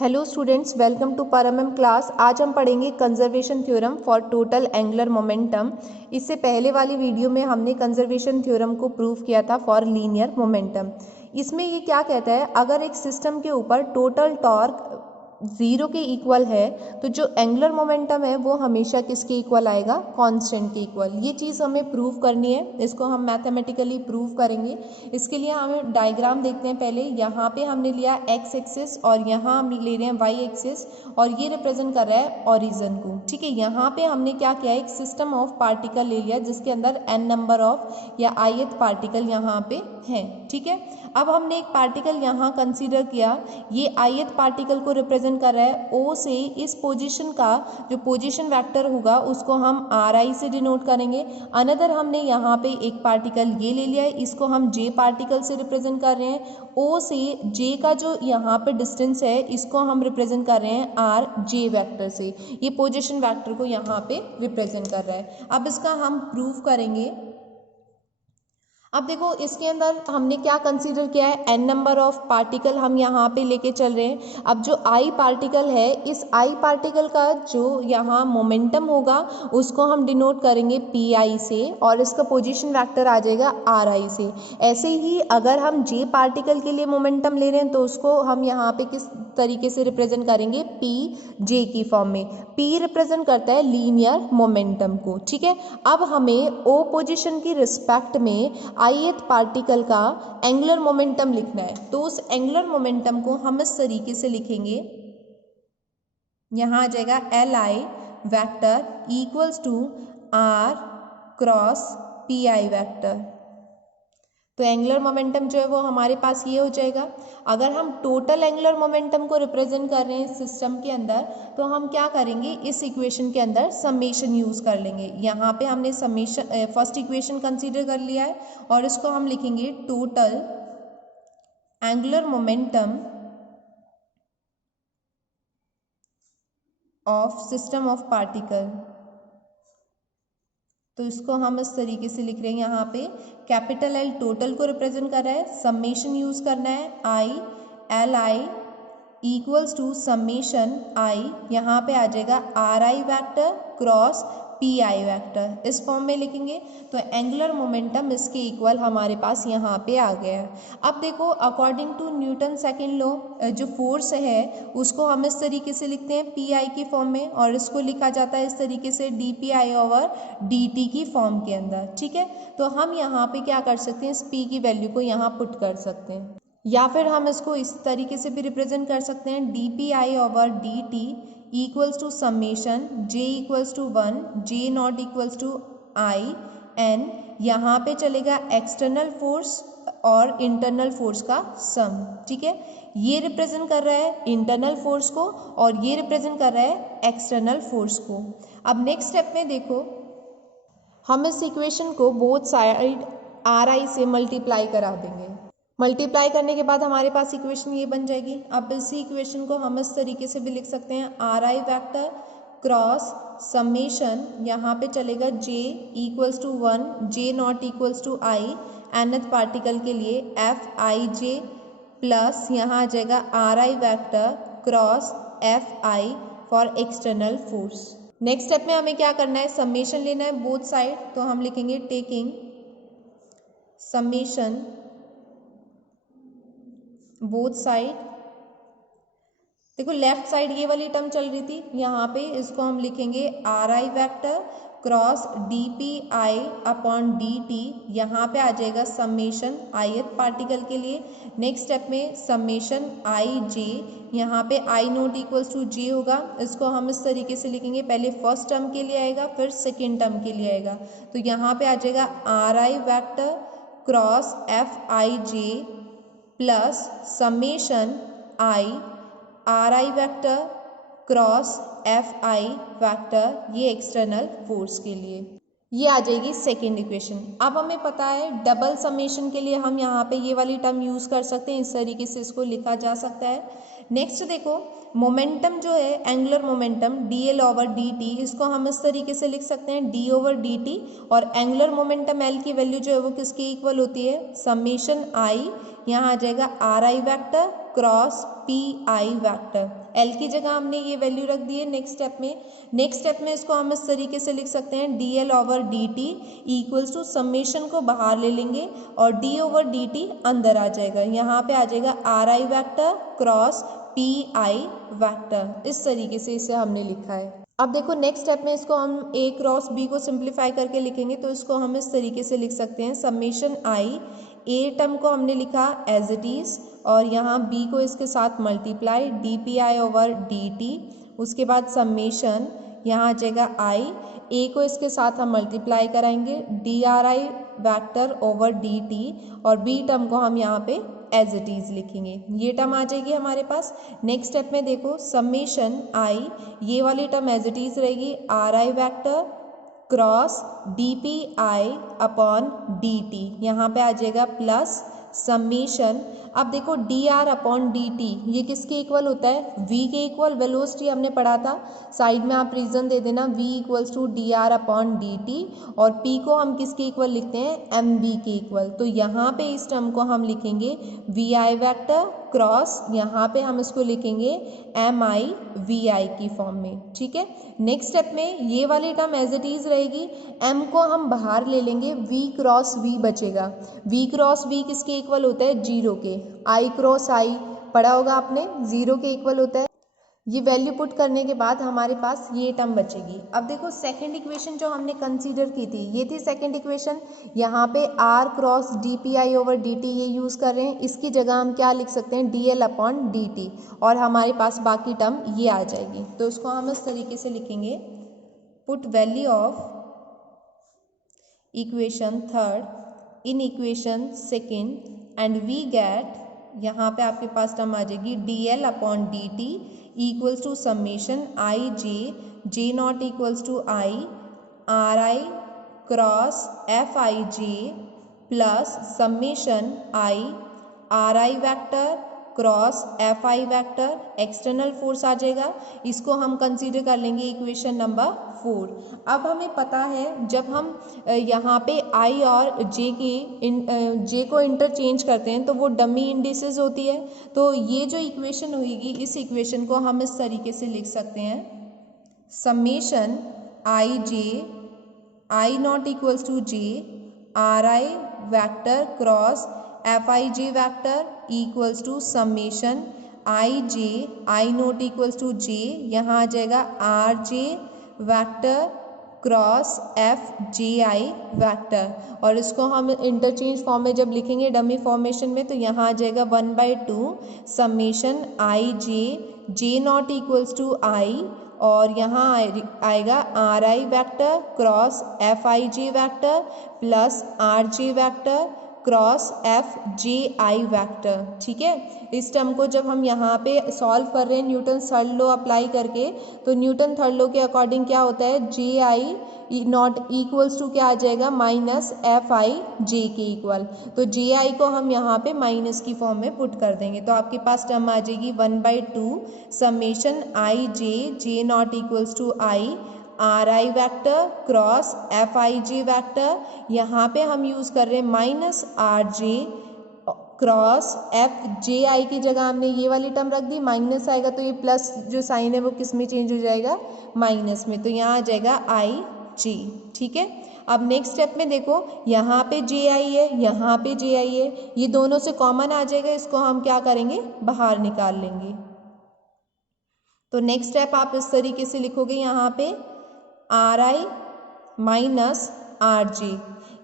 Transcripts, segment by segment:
Hello students, welcome to परमम class. आज हम पढ़ेंगे conservation theorem for total angular momentum. इससे पहले वाली वीडियो में हमने कंजर्वेशन थ्योरम को प्रूव किया था फॉर लीनियर मोमेंटम। इसमें ये क्या कहता है, अगर एक सिस्टम के ऊपर टोटल टॉर्क 0 के इक्वल है तो जो एंगुलर मोमेंटम है वो हमेशा किसके इक्वल आएगा, कांस्टेंट के इक्वल। ये चीज़ हमें प्रूव करनी है, इसको हम मैथमेटिकली प्रूव करेंगे। इसके लिए हमें डायग्राम देखते हैं। पहले यहाँ पे हमने लिया एक्स एक्सिस और यहाँ हम ले रहे हैं वाई एक्सिस और ये रिप्रेजेंट कर रहा है ओरिजिन को। ठीक है, यहाँ पे हमने क्या किया, एक सिस्टम ऑफ पार्टिकल ले लिया जिसके अंदर n नंबर ऑफ या ith पार्टिकल यहाँ पे है। ठीक है, अब हमने एक पार्टिकल यहाँ कंसीडर किया, ये ith पार्टिकल को रिप्रेजेंट कर रहा है O से। इस पोजीशन का जो पोजीशन वेक्टर होगा उसको हम RI से डिनोट करेंगे। अनदर हमने यहाँ पे एक पार्टिकल ये ले लिया है, इसको हम J पार्टिकल से रिप्रेजेंट कर रहे हैं। O से J का जो यहाँ पे डिस्टेंस है इसको हम रिप्रेजेंट कर रहे हैं RJ वेक्टर से। ये पोजीशन वेक्टर को यहाँ पे रिप्रेजेंट कर रहा है। अब इसका हम प्रूव करेंगे। अब देखो, इसके अंदर हमने क्या कंसीडर किया है, n नंबर ऑफ पार्टिकल हम यहाँ पे लेके चल रहे हैं। अब जो I पार्टिकल है, इस I पार्टिकल का जो यहाँ मोमेंटम होगा उसको हम डिनोट करेंगे PI से और इसका पोजीशन वेक्टर आ जाएगा RI से। ऐसे ही अगर हम J पार्टिकल के लिए मोमेंटम ले रहे हैं तो उसको हम यहाँ पे किस तरीके से रिप्रेजेंट करेंगे, PJ की फॉर्म में। P रिप्रेजेंट करता है लीनियर मोमेंटम को। ठीक है, अब हमें O पोजीशन की रिस्पेक्ट में ith पार्टिकल का एंगुलर मोमेंटम लिखना है। तो उस एंगुलर मोमेंटम को हम इस तरीके से लिखेंगे, यहाँ आ जाएगा Li vector equals to R cross PI vector. तो एंगुलर मोमेंटम जो है वो हमारे पास ये हो जाएगा। अगर हम टोटल एंगुलर मोमेंटम को रिप्रेजेंट कर रहे हैं सिस्टम के अंदर तो हम क्या करेंगे, इस इक्वेशन के अंदर समेशन यूज़ कर लेंगे। यहाँ पे हमने समेशन फर्स्ट इक्वेशन कंसीडर कर लिया है और इसको हम लिखेंगे total angular momentum of system of particle. तो इसको हम इस तरीके से लिख रहे हैं, यहाँ पे कैपिटल L टोटल को रिप्रेजेंट कर रहा है, समेशन यूज करना है Li equals to summation I, यहाँ पे आ जाएगा RI vector cross PI vector. इस फॉर्म में लिखेंगे तो एंगुलर मोमेंटम इसके इक्वल हमारे पास यहाँ पे आ गया है। अब देखो, according to Newton second law जो फोर्स है उसको हम इस तरीके से लिखते हैं PI की फॉर्म में और इसको लिखा जाता है इस तरीके से dPi ओवर dt की फॉर्म के अंदर। ठीक है, तो हम यहाँ पे क्या कर सकते हैं, इस P की वैल्यू को यहाँ पुट कर सकते हैं या फिर हम इसको इस तरीके से भी रिप्रेजेंट कर सकते हैं dPi over dt equals to summation J equals to 1 J not equals to I n। यहाँ पे चलेगा एक्सटर्नल फोर्स और इंटरनल फोर्स का सम। ठीक है, ये रिप्रेजेंट कर रहा है इंटरनल फोर्स को और ये रिप्रेजेंट कर रहा है एक्सटर्नल फोर्स को। अब नेक्स्ट स्टेप में देखो, हम इस इक्वेशन को बोथ साइड RI से मल्टीप्लाई करा देंगे। मल्टीप्लाई करने के बाद हमारे पास इक्वेशन ये बन जाएगी। अब इसी इक्वेशन को हम इस तरीके से भी लिख सकते हैं, RI वेक्टर क्रॉस समेशन, यहाँ पे चलेगा J equals to 1 J not equals to I nth particle के लिए Fij प्लस यहाँ आ जाएगा RI vector cross Fi for external force. Next step में हमें क्या करना है, समेशन लेना है बोथ साइड। तो हम लिखेंगे टेकिंग समेशन बोथ साइड। देखो, लेफ्ट साइड ये वाली टर्म चल रही थी, यहाँ पे इसको हम लिखेंगे RI vector cross dPi upon dt, यहाँ पे आ जाएगा समेशन ith पार्टिकल के लिए। नेक्स्ट स्टेप में समेशन Ij, यहाँ पे I not equals to J होगा, इसको हम इस तरीके से लिखेंगे, पहले फर्स्ट टर्म के लिए आएगा फिर सेकेंड टर्म के लिए आएगा। तो यहाँ पे आ जाएगा RI vector cross Fij plus summation RI vector cross Fi vector, ये एक्सटर्नल फोर्स के लिए। ये आ जाएगी सेकेंड इक्वेशन। अब हमें पता है डबल समेशन के लिए हम यहाँ पे ये वाली टर्म यूज़ कर सकते हैं, इस तरीके से इसको लिखा जा सकता है। नेक्स्ट देखो, मोमेंटम जो है angular momentum dl over dt, इसको हम इस तरीके से लिख सकते हैं d ओवर dt और एंगुलर मोमेंटम l की वैल्यू जो है वो किसके इक्वल होती है, समेशन I यहाँ आ जाएगा are I vector cross P I vector. L की जगह हमने ये वैल्यू रख दी है नेक्स्ट स्टेप में इसको हम इस तरीके से लिख सकते हैं D L over D T equals to summation को बाहर ले लेंगे और डी ओवर डी टी अंदर आ जाएगा। यहाँ पे आ जाएगा are I vector cross P I vector. इस तरीके से इसे हमने लिखा है। अब देखो नेक्स्ट स्टेप में इसको हम ए क्रॉस बी को सिंप्लीफाई करके लिखेंगे तो इसको हम इस तरीके से लिख सकते हैं समेशन आई, ए टर्म को हमने लिखा एज इट इज़ और यहाँ बी को इसके साथ multiply D P I over D T, उसके बाद समेशन यहाँ आ जाएगा आई, ए को इसके साथ हम मल्टीप्लाई कराएंगे D R I vector over D T और बी टर्म को हम यहाँ पे एज इट इज़ लिखेंगे। ये टर्म आ जाएगी हमारे पास। नेक्स्ट स्टेप में देखो समेशन आई, ये वाली टर्म एज इट इज़ रहेगी are I vector cross D P I upon D T, यहाँ पे आ जाएगा प्लस समेशन। अब देखो D R upon D T ये किसके इक्वल होता है, वी के इक्वल। वेलोसिटी हमने पढ़ा था, साइड में आप रीजन दे देना v equals to D R upon D T और p को हम किसके इक्वल लिखते हैं, एम बी के इक्वल। तो यहाँ पे इस टर्म को हम लिखेंगे वी आई वैक्टर क्रॉस, यहाँ पे हम इसको लिखेंगे एम आई वी आई की फॉर्म में। ठीक है, नेक्स्ट स्टेप में ये वाली टर्म एज इट इज़ रहेगी, m को हम बाहर ले लेंगे, v क्रॉस v बचेगा। v क्रॉस v किसके इक्वल होता है, जीरो के। i क्रॉस i पढ़ा होगा आपने, जीरो के इक्वल होता है। ये वैल्यू पुट करने के बाद हमारे पास ये टर्म बचेगी। अब देखो सेकंड इक्वेशन जो हमने कंसीडर की थी ये थी सेकंड इक्वेशन। यहाँ पे r cross D P I over D T ये यूज़ कर रहे हैं, इसकी जगह हम क्या लिख सकते हैं, D L upon D T और हमारे पास बाकी टर्म ये आ जाएगी। तो इसको हम इस तरीके से लिखेंगे, put value of equation third in equation second and we get, यहाँ पे आपके पास टर्म आ जाएगी D L upon D T equals to summation I J not equals to I R I cross F I J plus summation I R I vector cross F I vector. External force आ जाएगा, इसको हम consider कर लेंगे equation number 4। अब हमें पता है जब हम यहाँ पे i और j को इंटरचेंज करते हैं तो वो डमी इंडिसेस होती है। तो ये जो इक्वेशन होगी इस इक्वेशन को हम इस तरीके से लिख सकते हैं summation I not equals to J R I vector cross F I J vector equals to summation I not equals to J, यहाँ आ जाएगा R J vector cross F J I vector और इसको हम इंटरचेंज फॉर्म में जब लिखेंगे dummy formation में तो यहाँ आ जाएगा 1/2 summation I J not equals to I और यहाँ आएगा R I vector cross F I J vector plus R J vector cross F J I vector. ठीक है, इस टर्म को जब हम यहाँ पे सॉल्व कर रहे हैं न्यूटन थर्ड लॉ अप्लाई करके तो न्यूटन थर्ड लॉ के अकॉर्डिंग क्या होता है, जे आई नॉट इक्वल्स टू क्या आ जाएगा, माइनस एफ आई जे के इक्वल। तो जे आई को हम यहाँ पे माइनस की फॉर्म में पुट कर देंगे तो आपके पास टर्म आ जाएगी 1/2 summation I J not equals to I R I vector cross F I J vector, यहाँ पे हम यूज़ कर रहे हैं minus R J cross F J I की जगह हमने ये वाली टर्म रख दी, माइनस आएगा तो ये प्लस जो साइन है वो किस में चेंज हो जाएगा, माइनस में। तो यहाँ आ जाएगा आई जे। ठीक है, अब नेक्स्ट स्टेप में देखो यहाँ पे जे आई है, यहाँ पे जे आई है, ये दोनों से कॉमन आ जाएगा, इसको हम क्या करेंगे, बाहर निकाल लेंगे। तो नेक्स्ट स्टेप आप इस तरीके से लिखोगे यहाँ पे आर आई माइनस आर जे,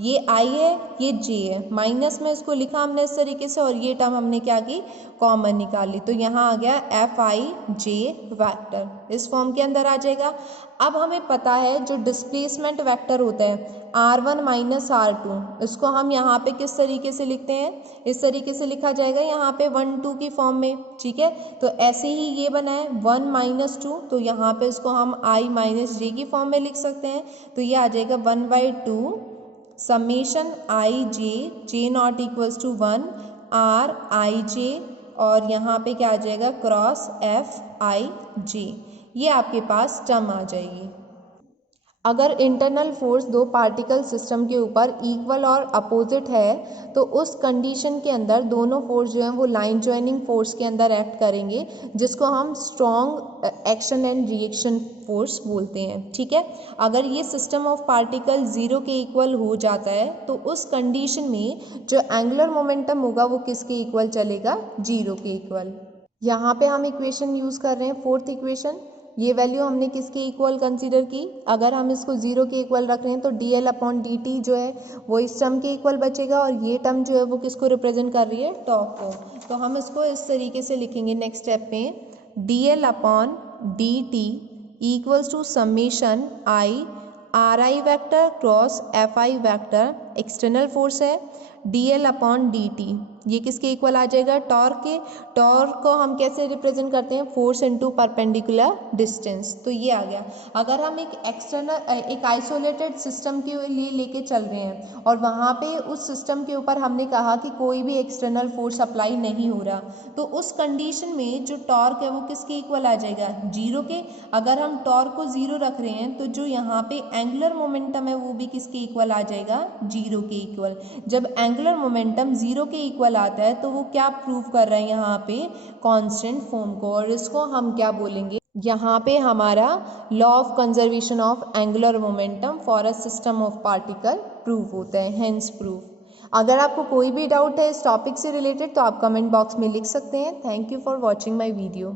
ये आई है ये जे है, माइनस में इसको लिखा हमने इस तरीके से और ये टर्म हमने क्या की, कॉमन निकाल ली। तो यहाँ आ गया एफ आई जे वैक्टर, इस फॉर्म के अंदर आ जाएगा। अब हमें पता है जो डिस्प्लेसमेंट वेक्टर होता है r1 माइनस r2, इसको हम यहाँ पे किस तरीके से लिखते हैं, इस तरीके से लिखा जाएगा यहाँ पे 1 2 की फॉर्म में। ठीक है, तो ऐसे ही ये बना है 1 माइनस 2, तो यहाँ पे इसको हम i माइनस जे की फॉर्म में लिख सकते हैं। तो ये आ जाएगा 1/2 summation I J not equals to 1 R I J और यहाँ पे क्या आ जाएगा क्रॉस एफ आई जे, ये आपके पास टर्म आ जाएगी। अगर इंटरनल फोर्स दो पार्टिकल सिस्टम के ऊपर इक्वल और अपोजिट है तो उस कंडीशन के अंदर दोनों फोर्स जो हैं वो लाइन ज्वाइनिंग फोर्स के अंदर एक्ट करेंगे, जिसको हम strong action and reaction force बोलते हैं। ठीक है, अगर ये सिस्टम ऑफ पार्टिकल जीरो के इक्वल हो जाता है तो उस कंडीशन में जो एंगुलर मोमेंटम होगा वो किसके इक्वल चलेगा, जीरो के इक्वल। यहाँ पे हम इक्वेशन यूज़ कर रहे हैं फोर्थ इक्वेशन। ये वैल्यू हमने किसके इक्वल कंसीडर की, अगर हम इसको जीरो के इक्वल रख रहे हैं तो dl/dt जो है वो इस टर्म के इक्वल बचेगा, और ये टर्म जो है वो किसको रिप्रेजेंट कर रही है, टॉर्क को। तो हम इसको इस तरीके से लिखेंगे नेक्स्ट स्टेप में, dl/dt equals to summation I RI vector cross FI vector, external force है, dl/dt ये किसके इक्वल आ जाएगा, टॉर्क के। टॉर्क को हम कैसे रिप्रेजेंट करते हैं, फोर्स इनटू परपेंडिकुलर डिस्टेंस। तो ये आ गया। अगर हम एक आइसोलेटेड सिस्टम के लिए लेके चल रहे हैं और वहाँ पे उस सिस्टम के ऊपर हमने कहा कि कोई भी एक्सटर्नल फोर्स अप्लाई नहीं हो रहा, तो उस कंडीशन में जो टॉर्क है वो किसके इक्वल आ जाएगा, जीरो के। अगर हम टॉर्क को जीरो रख रहे हैं तो जो यहाँ पे एंगुलर मोमेंटम है वो भी किसके इक्वल आ जाएगा, जीरो के इक्वल। जब एंगुलर मोमेंटम जीरो के इक्वल आता है तो वो क्या प्रूव कर रहा है यहाँ पे, कांस्टेंट फॉर्म को, और इसको हम क्या बोलेंगे, यहाँ पे हमारा law of conservation of angular momentum for a system of particle prove होता है, हेंस प्रूफ। अगर आपको कोई भी डाउट है इस टॉपिक से रिलेटेड तो आप कमेंट बॉक्स में लिख सकते हैं। Thank you for watching my video.